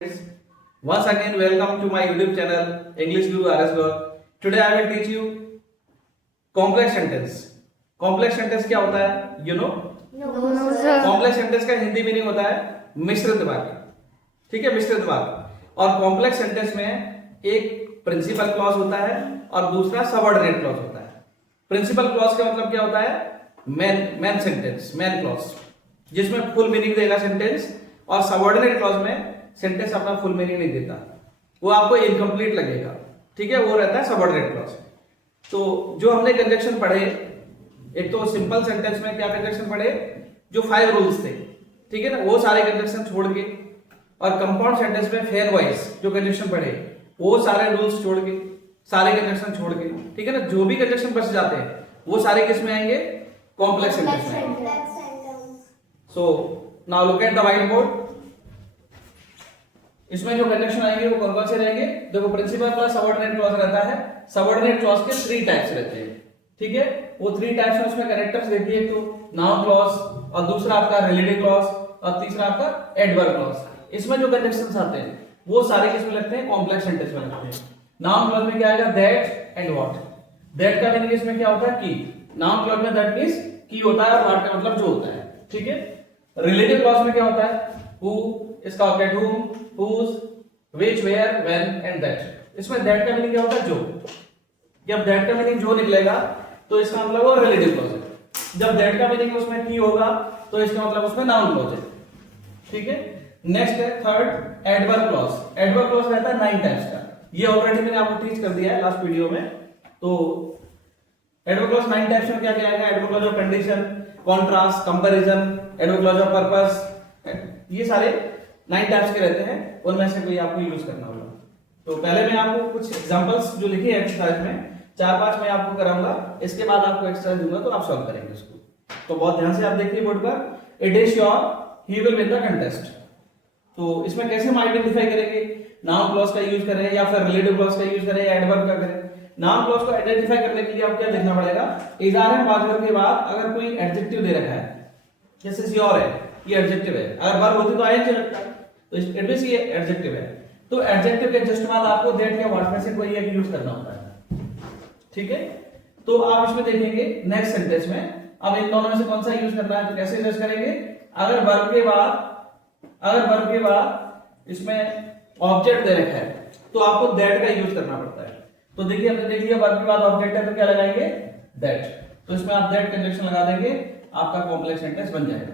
Once again, welcome to my YouTube channel, English Guru RS Gaur. Today I will teach you complex sentence. Complex sentence क्या होता है? You know? No, sir. Complex sentence का Hindi meaning होता है मिश्रित वाक्य. ठीक है, मिश्रित वाक्य. और कॉम्प्लेक्स सेंटेंस में एक प्रिंसिपल क्लॉज होता है और दूसरा सबऑर्डिनेट क्लॉज होता है. प्रिंसिपल क्लॉज का मतलब क्या होता है? मेन सेंटेंस, मेन क्लॉज, जिसमें फुल मीनिंग देगा सेंटेंस, और सबऑर्डिनेट क्लॉज में सेंटेंस अपना फुल मीनिंग नहीं देता, वो आपको इनकम्प्लीट लगेगा. ठीक है, वो रहता है सबऑर्डिनेट क्लॉज. तो जो हमने कंजक्शन पढ़े, एक तो सिंपल सेंटेंस में क्या कंजक्शन पढ़े, जो 5 रूल्स थे, ठीक है ना, वो सारे कंजक्शन छोड़ के, और कंपाउंड सेंटेंस में फेयर वाइज जो कंजक्शन पढ़े, वो सारे रूल्स छोड़ के, सारे कंजक्शन छोड़ के, ठीक है ना, जो भी कंजक्शन बच जाते हैं वो सारे किस में आएंगे? कॉम्प्लेक्स सेंटेंस में आएंगे. So now look at the white board. इसमें जो कंजक्शन आएंगे वो कौन कौन से रहेंगे? देखो, प्रिंसिपल क्लॉज, सबऑर्डिनेट क्लॉज रहता है. सबऑर्डिनेट क्लॉज के 3 टाइप्स रहते हैं. ठीक है, वो 3 टाइप्स में उसमें कैरेक्टर्स रहती है. तो नाउन क्लॉज, और दूसरा आपका रिलेटिव क्लॉज, और तीसरा आपका एडवर्ब क्लॉज. इसमें जो कंजक्शंस आते हैं वो सारे किस में लगते हैं? कॉम्प्लेक्स सेंटेंस में लगते हैं. नाउन क्लॉज में क्या आएगा? That and what. दैट का मीनिंग इसमें क्या होता है? की. नाउन क्लॉज में दैट मींस की होता है, और व्हाट का मतलब जो होता है. ठीक है. रिलेटिव क्लॉज में क्या होता है? हु, इसका object whom, whose, which, where, when and that. इसमें that का मीनिंग क्या होता है? जो. जब that का मीनिंग जो निकलेगा तो इसका मतलब वो रिलेटिव क्लॉज है. जब that का मीनिंग उसमें की होगा तो इसका मतलब उसमें नाउन क्लॉज है. ठीक है. नेक्स्ट है third, adverb clause. Adverb clause रहता है 9 टाइप्स का. ये ऑलरेडी मैंने आपको टीच कर दिया है लास्ट वीडियो में. तो एडवर्ब क्लॉज 9 टाइप्स में क्या क्या आएगा? Adverb clause of condition, contrast, comparison, adverb clause of purpose, ये सारे 9 टाइप्स के रहते हैं. उनमें से कोई आपको यूज करना होगा. तो पहले मैं आपको कुछ एग्जांपल्स जो लिखे हैं एक्सरसाइज में, 4-5 मैं आपको कराऊंगा. इसके बाद आपको एक्सरसाइज दूंगा तो आप सॉल्व करेंगे इसको. तो बहुत ध्यान से आप देखिए बोर्ड पर. It is sure he will win the contest. तो इसमें कैसे हम आइडेंटिफाई करेंगे? नाउन क्लॉज का यूज करें या फिर रिलेटिव क्लॉज का यूज करें या एडवर्ब का करें? नाउन क्लॉज को आइडेंटिफाई करने के लिए आप क्या देखना पड़ेगा? Is are and was verb के बाद अगर कोई एडजेक्टिव दे रखा है, जैसे श्योर है, ये एडजेक्टिव है. अगर वर्ब होती तो आईएनजी लगता है, तो इट मींस ये एडजेक्टिव है. तो एडजेक्टिव के जस्ट बाद आपको दैट या व्हाट में से कोई एक यूज करना होता है. ठीक है. तो आप इसमें देखेंगे नेक्स्ट सेंटेंस में, अब इन दोनों में से कौन सा यूज करना है, तो कैसे यूज करेंगे? अगर वर्ब के बाद इसमें ऑब्जेक्ट दे रखा है तो आपको दैट का यूज करना पड़ता है. तो देखिए, हमने देख लिया वर्ब के बाद ऑब्जेक्ट है तो क्या लगाएंगे? दैट. तो इसमें आप दैट कंजक्शन लगा देंगे, आपका कॉम्प्लेक्स सेंटेंस बन जाएगा.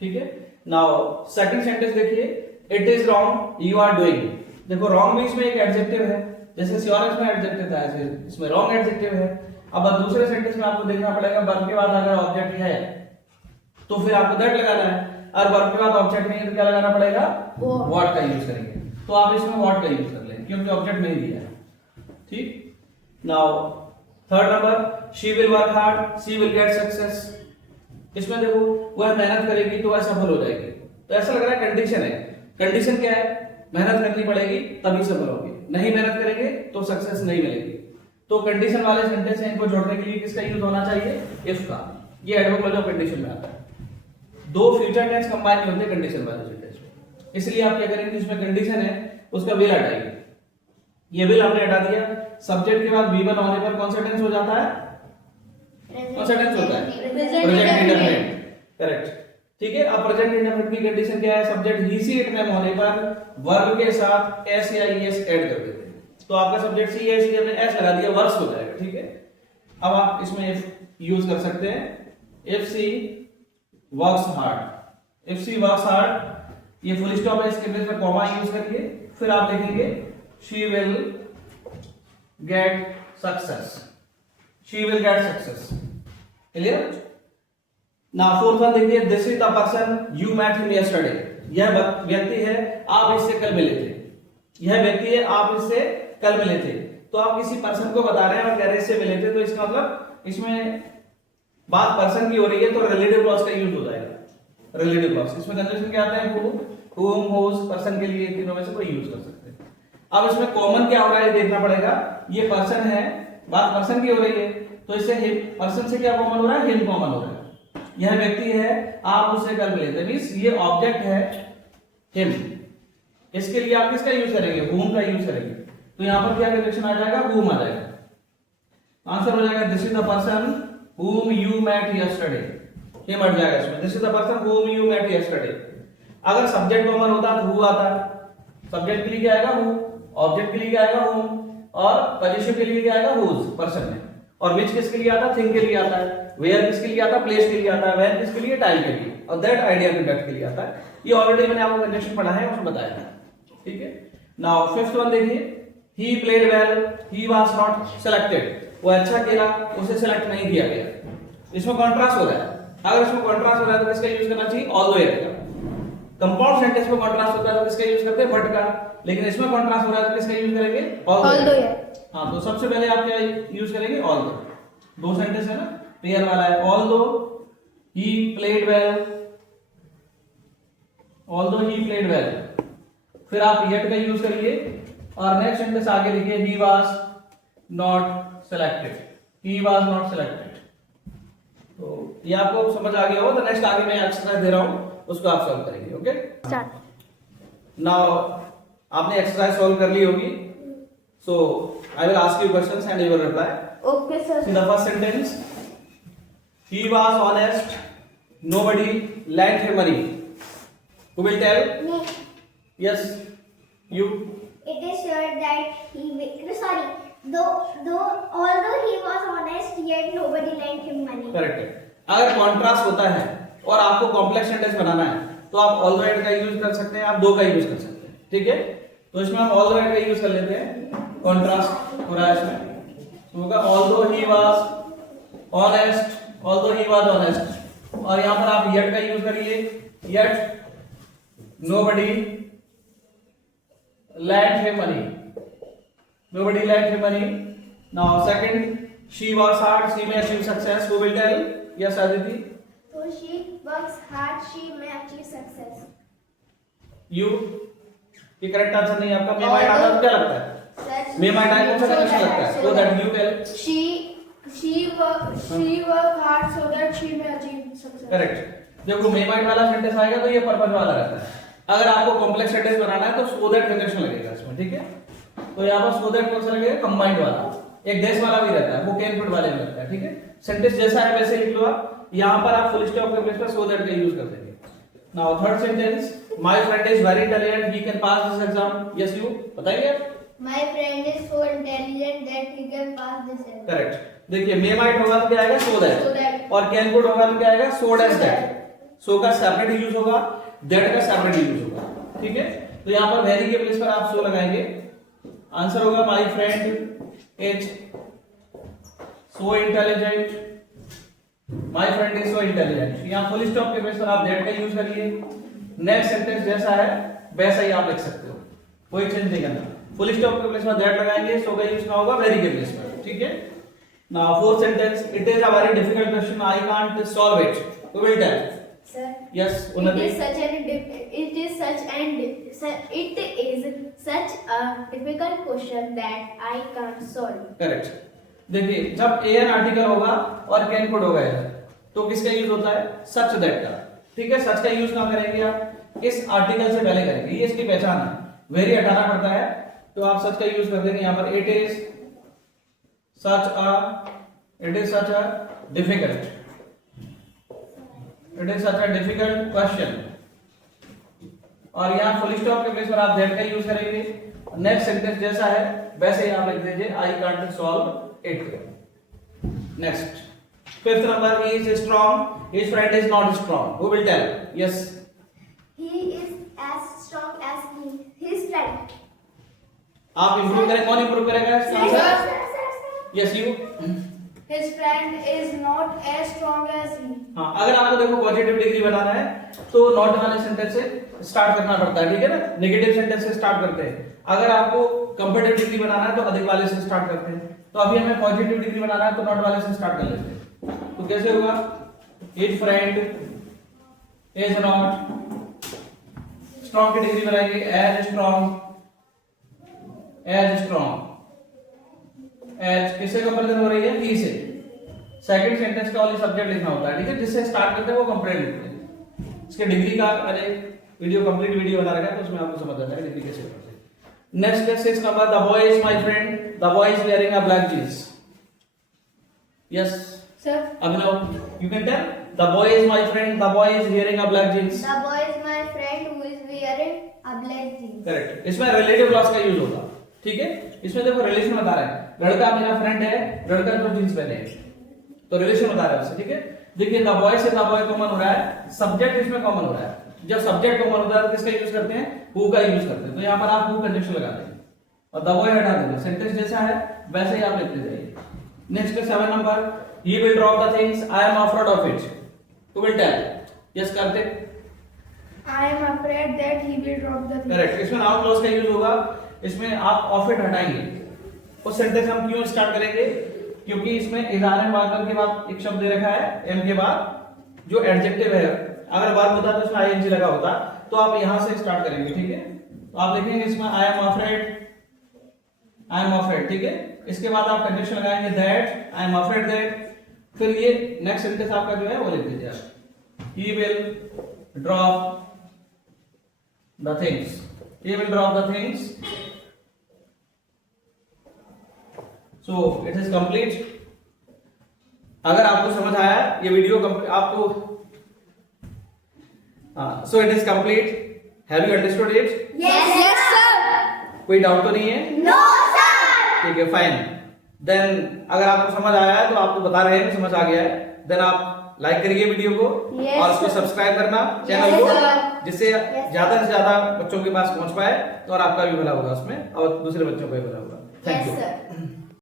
ठीक है. नाउ सेकंड सेंटेंस देखिए. It is wrong you are doing. देखो, रॉन्ग में इसमें एक एडजेक्टिव है, जैसे श्योर इसमें एडजेक्टिव था, ऐसे इसमें रॉन्ग एडजेक्टिव है. अब दूसरे सेंटेंस में आपको देखना पड़ेगा, वर्ब के बाद अगर ऑब्जेक्ट है तो फिर आपको दैट लगाना है, और वर्ब के बाद ऑब्जेक्ट नहीं है तो क्या लगाना पड़ेगा? व्हाट का यूज करेंगे. तो आप इसमें व्हाट का यूज कर लें क्योंकि ऑब्जेक्ट नहीं दिया है. ठीक. Now third number, she will work hard she will get success. इसमें देखो, वह मेहनत करेगी तो वह सफल हो जाएगी. तो ऐसा लग रहा है कंडीशन है. कंडीशन क्या है? मेहनत करनी पड़ेगी तभी सफल होगी, नहीं मेहनत करेंगे तो सक्सेस नहीं मिलेगी. तो कंडीशन वाले सेंटेंस हैं, इनको जोड़ने के लिए किसका यूज होना चाहिए? इफ का. ये एडवर्ब क्लॉज ऑफ कंडीशन में आता है. 2 फ्यूचर टेंस कंबाइन नहीं होते कंडीशन वाले सेंटेंस में. इसलिए आप क्या करेंगे, जिसमें कंडीशन है उसका विल हटाइए. ये विल आपने हटा दिया. सब्जेक्ट के बाद V1 होने पर कौन सा टेंस हो जाता है? कौन सा टेंस होता है? Present indefinite. करेक्ट. ठीक है. अब प्रेजेंट इंडेफिनिट की कंडीशन क्या है? Subject he see it name होने पर वर्ब के साथ एस या ईएस ऐड कर देते हैं. तो आपका सब्जेक्ट सी है इसलिए हमने एस लगा दिया, वर्क्स हो जाएगा. ठीक है. अब आप इसमें इफ यूज कर सकते हैं. If she works hard. If she works hard, ये फुल स्टॉप है, इसके प्लेस पर कॉमा यूज करिए. फिर आप देखेंगे she will get success. She will get success. Clear. Now fourth one देखिए. This is the person you met him yesterday. यह व्यक्ति है, आप इससे कल मिले थे. यह व्यक्ति है, आप इससे कल मिले थे. तो आप किसी पर्सन को बता रहे हैं और कह रहे इससे मिले थे, तो इसका मतलब इसमें बात पर्सन की हो रही है, तो रिलेटिव क्लॉज का यूज हो जाएगा. रिलेटिव क्लॉज इसमें कंजक्शन क्या आता है? हु, whom, whose, पर्सन के लिए तीनों में से कोई यूज कर सकते हैं. अब इसमें कॉमन क्या हो रहा है देखना पड़ेगा. ये पर्सन है, बात पर्सन की हो रही है, तो इससे पर्सन से क्या कॉमन हो रहा है? हिम कॉमन हो रहा है. यह व्यक्ति है, आप उससे कल मिले थे, मींस ये ऑब्जेक्ट है हिम. इसके लिए आप किसका यूज करेंगे, whom का यूज करेंगे। तो यहाँ पर क्या रिलेशन आ जाएगा, whom आ जाएगा। आंसर हो जाएगा this is the person whom you met yesterday, ये मर जाएगा इसमें, this is the person whom you met yesterday। अगर सब्जेक्ट कॉमन होता तो who आता, सब्जेक्ट के लिए क्या आएगा who, ऑब्जेक्ट के लिए क्या आएगा whom, और पोजीशन के लिए क्या आएगा whose, पर्सन में। और which किसके लिए आता, थिंग के लिए आता है। where किसके लिए आता, प्लेस के लिए आता है। when किसके लिए, टाइम के लिए। और that आइडिया प्रोडक्ट के लिए आता है। ये ऑलरेडी मैंने आपको कंडीशन पढ़ा है, उसमें बताया है, ठीक है। नाउ फिफ्थ वन देखिए, he played well, he was not selected, वो अच्छा खेला, उसे सिलेक्ट नहीं किया गया। इसमें कॉन्ट्रास्ट हो रहा है, अगर इसमें कॉन्ट्रास्ट हो रहा है तो किसका यूज करना चाहिए, ऑल्दो एट का। कंपाउंड सेंटेंस में कॉन्ट्रास्ट होता है तो किसका यूज करते हैं, बट का। लेकिन इसमें कॉन्ट्रास्ट हो रहा है तो किसका यूज करेंगे, ऑल्दो एट। हाँ, तो सबसे पहले आप क्या यूज करेंगे, ऑल्दो। दो सेंटेंस है ना, पेयर वाला है, although he played well, although he played well। फिर आप yet का यूज करिए और नेक्स्ट सेंटेंस आगे लिखिए, he was not selected, he was not selected। तो ये आपको समझ आ गया होगा। तो नेक्स्ट आगे मैं एक्सरसाइज दे रहा हूं, उसको आप सॉल्व करेंगे। ओके, नाउ आपने एक्सरसाइज सॉल्व कर ली होगी, so I will ask you questions and you will reply. Okay sir. See the first sentence, he was honest, nobody lent him money, who will tell? Me. Yes, you। It is sure that although he was honest, yet nobody lent him money. Correct है। अगर contrast होता है और आपको complex sentence बनाना है तो आप although eight का यूज कर सकते हैं, आप दो का यूज कर सकते हैं, ठीक है। तो इसमें हम ऑल्दो एट का यूज कर लेते हैं, कॉन्ट्रास्ट हो रहा है इसमें। तो होगा although he was honest, although he was honest. और यहां पर आप येट का यूज करिए, yet nobody lent him money, nobody lent him money। now second, she works hard, she may achieve success, who will tell? Yes Aditi, So she works hard, she may achieve success. you। ये correct answer नहीं है आपका। May might आता तो क्या लगता है, may might आए कौन सा कंडीशन लगता है, so that you tell। She work hard so that she may achieve success. Correct. जब वो मे माइट वाला सेंटेंस आएगा तो ये पर्पस वाला रहता है। अगर आपको कॉम्प्लेक्स सेंटेंस बनाना है तो सो दैट कंजंक्शन लगेगा इसमें, ठीक है। तो यहाँ पर सो दैट कौन सा लगेगा, कंबाइंड वाला। एक देश वाला भी रहता है, वो कैन पुट वाले में लगता है, ठीक है। सेंटेंस जैसा है वैसे लिख लो आप। यहाँ पर आप फुल स्टॉप के प्लेस पर सो दैट का यूज कर देंगे। Now third sentence, my friend is very intelligent, he can pass this exam. Yes you, बताइए। My friend is so intelligent that he can pass this exam. Correct. देखिए may might होगा तो क्या आएगा, सो So that, that. और can put होगा तो क्या आएगा, सो डैश दैट। सो का सेपरेट यूज होगा, दैट का सेपरेट यूज होगा, ठीक है। तो यहाँ पर वेरी के प्लेस पर आप सो लगाएंगे। आंसर होगा my friend is so intelligent, my friend is so intelligent. यहाँ फुल स्टॉप के प्लेस पर आप दैट का यूज करिए। नेक्स्ट सेंटेंस जैसा है वैसा ही आप लिख सकते हो, कोई चेंज नहीं करना। फुल स्टॉप के प्लेस पर दैट लगाएंगे, सो का यूज ना होगा वेरी के प्लेस पर, ठीक है। Now fourth sentence, it is a very difficult question, I can't solve it, who will tell? Sir. Yes, It Unnati। is such a difficult question that I can't solve. Correct. देखिए जब an article होगा और can put होगा तो किसका use होता है, such that का, ठीक है। सच का यूज कहां करेंगे आप, इस आर्टिकल से पहले करेंगे, ये इसकी पहचान है। वेरी हटाना पड़ता है तो आप सच का यूज कर देंगे। यहाँ पर it is such a difficult, it is such a difficult question. और यहाँ फुल स्टॉप के प्लेस पर आप दैट का यूज करेंगे। नेक्स्ट सेंटेंस जैसा है वैसे ही आप लिख दीजिए, I can't solve it. Next fifth number, he is strong, his friend is not strong, who will tell? Yes. He is as strong as his friend. आप इंप्रूव करें, कौन इंप्रूव करेगा? Yes you. His friend is not as strong as he. हाँ, अगर आपको देखो positive degree बनाना है तो नॉट वाले सेंटेंस से स्टार्ट करना पड़ता है, ठीक है ना। नेगेटिव सेंटेंस से स्टार्ट करते हैं। अगर आपको कंपेरेटिव डिग्री बनाना है तो अधिक वाले से स्टार्ट करते हैं। तो अभी हमें पॉजिटिव डिग्री बनाना है तो नॉट वाले से स्टार्ट कर लेते हैं। तो कैसे होगा, his friend is not strong की डिग्री बनाएंगे, as strong, as strong, as किससे कंपैरिजन हो रही है, ही से। सेकंड सेंटेंस का ओनली सब्जेक्ट लिखना होता है, ठीक है। जिससे स्टार्ट करते हैं वो कंपेरेटिव लिखते हैं। इसके डिग्री का अरे वीडियो कंप्लीट वीडियो बना रखा है, तो उसमें आपको समझ आ जाएगा डिग्री कैसे करते हैं। नेक्स्ट है 6 number, the boy is my friend, the boy is wearing a black jeans. Yes Sir. Abhinav, you can tell the boy is my friend, the boy is wearing a black jeans. The boy is my friend who is wearing a black jeans. Correct. इसमें relative clause का use होगा, ठीक है। इसमें देखो relation बता रहा है, लड़का मेरा फ्रेंड है, लड़का जो जींस पहने है, तो रिलेशन बता रहा है उससे, ठीक है। देखिए द बॉय से द बॉय कॉमन हो रहा है, सब्जेक्ट इसमें कॉमन हो रहा है। जब सब्जेक्ट कॉमन होता है तो किसका यूज करते हैं, हु का यूज करते हैं। तो यहाँ पर आप हु कंजंक्शन लगाते हैं और द बॉय हटा देंगे, सेंटेंस जैसा है वैसे ही आप लिखते जाइए। नेक्स्ट है 7 number, he will drop the things, I am afraid of it, to will tell. Yes करते, I am afraid that he will drop the thing. Correct. इसमें नाउन क्लॉज का यूज होगा, इसमें आप ऑफ इट हटाएंगे। उस sentence हम क्यों स्टार्ट करेंगे, क्योंकि इसमें इजारे वाक्य के बाद एक शब्द दे रखा है एम के बाद जो एडजेक्टिव है, अगर वर्ब होता तो उसमें आईएनजी लगा होता, तो आप यहां से स्टार्ट करेंगे, ठीक है। तो आप देखेंगे इसमें आई am afraid, I am afraid, ठीक है। इसके बाद आप कंडीशन लगाएंगे that, I am afraid that, फिर ये नेक्स्ट सेंटेंस आपका जो है वो लिख दीजिए आप, ही will drop the things, he will drop the things। so it is complete। अगर आपको समझ आया ये वीडियो आपको, so it is complete, have you understood it? Yes, sir. कोई डाउट तो नहीं है? No, sir. ठीक है, फाइन। देन अगर आपको समझ आया है तो आपको बता रहे हैं कि समझ आ गया है, देन आप लाइक करिए वीडियो को, Yes, और उसको sir. सब्सक्राइब करना चैनल Yes, को, sir. जिससे ज्यादा से ज्यादा बच्चों के पास पहुंच पाए, तो और आपका भी भला होगा उसमें और दूसरे बच्चों का भी भला होगा। Thank Yes, you. sir.